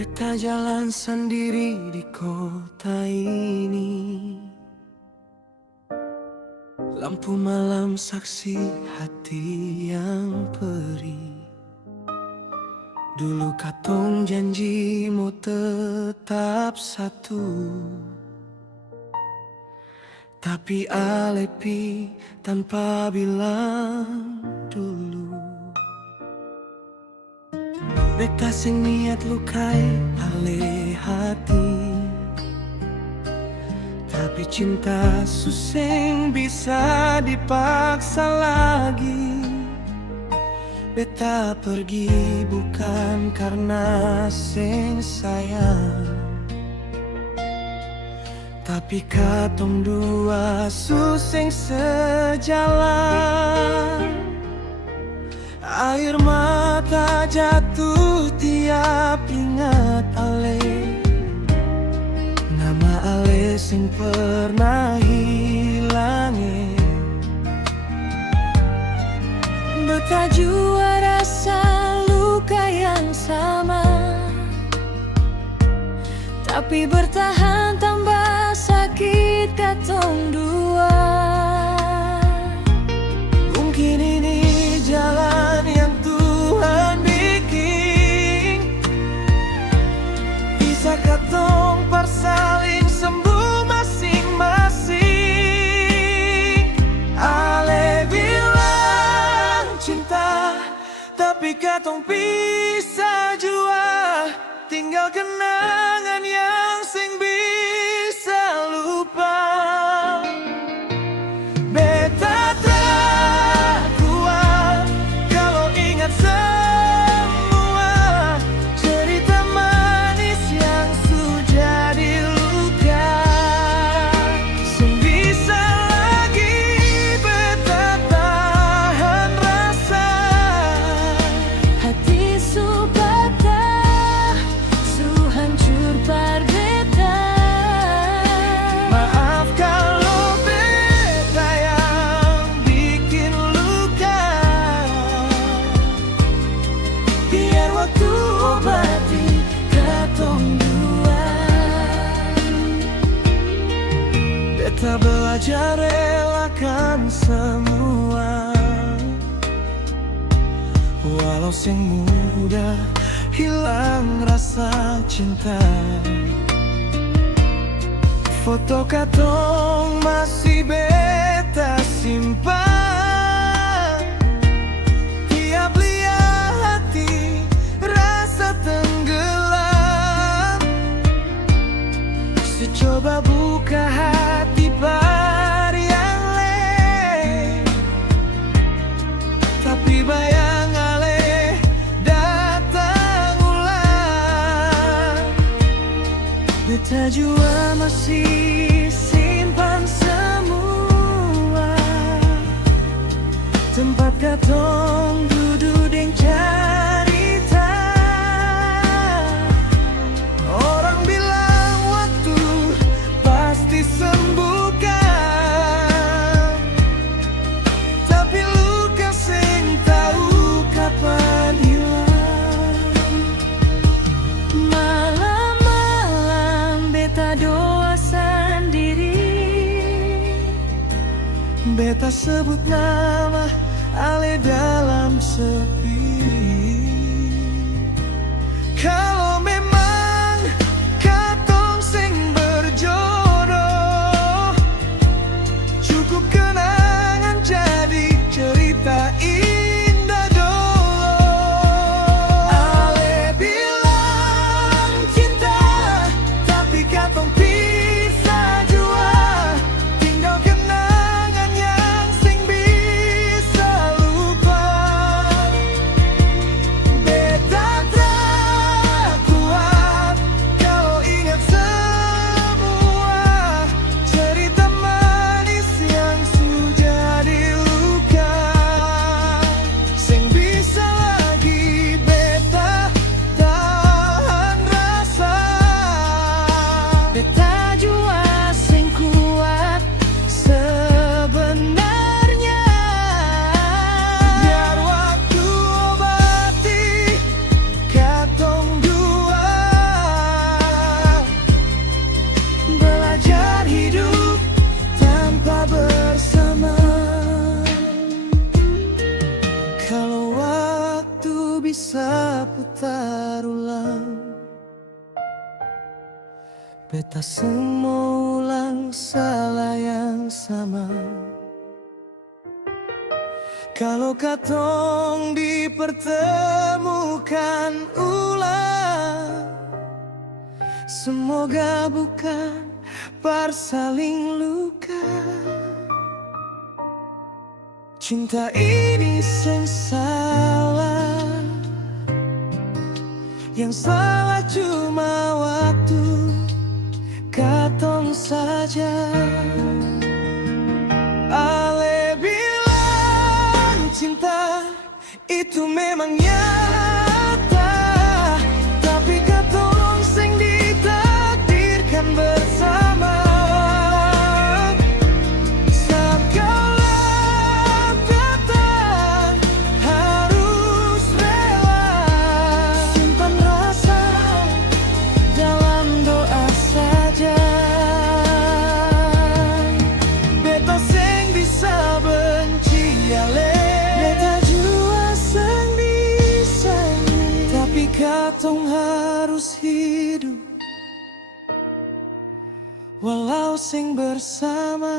Beta jalan sendiri di kota ini. Lampu malam saksi hati yang perih. Dulu katong janji mau tetap satu, tapi alepi tanpa bilang dulu. Beta sing niat lukai ale hati, tapi cinta suseng bisa dipaksa lagi. Beta pergi bukan karena sing sayang, tapi katong dua suseng sejalan. Air mata jatuh tiap ingat ale, nama ale sing pernah hilange. Beta jua rasa luka yang sama, tapi bertahan tambah sakit katong dua. Mungkin ini jalan yang Tuhan bikin, bisa katong persaling sembuh masing-masing. Ale bilang cinta, tapi katong pisah jua, tinggal kenangan yang sing bisa lupa. Beta tak kuat kalau ingat semua cerita manis yang sudah diluka. Sing bisa lagi beta tahan rasa, hati su patah, su hancur par beta. Maaf kalau beta yang bikin luka, biar waktu obati katong dua. Beta belajar relakan semua, walau sing mudah hilang rasa cinta. Foto katong masih beta simpan, tiap lihat hati rasa tenggelam. Secoba buka hati par yang lain, tapi bayang ale datang ulang. Beta jua masih simpan semua tempat katong duduk deng carita. Orang bilang waktu pasti sembuhkan, tapi luka sing tahu kapan hilang. Malam-malam beta doa sendiri, beta sebut nama ale dalam sepi. Kalau memang katong sing berjodoh, cukup kenangan jadi cerita indah dulu. Ale bilang cinta, tapi katong pisah jua, tinggal kenangan yang sing bisa lupa. bisa putar ulang. Beta semua ulang salah yang sama. Kalau katong dipertemukan ulang, semoga bukan persaling luka. Cinta ini sing salah, yang salah cuma waktu katong saja. Ale bilang cinta itu memang nyata, tapi katong sing ditakdirkan bersama. Saat kala datang harus rela, simpan rasa dalam doa saja. Beta sing bisa benci ale, beta jua sing disayangi, tapi katong harus hidup walau sing bersama.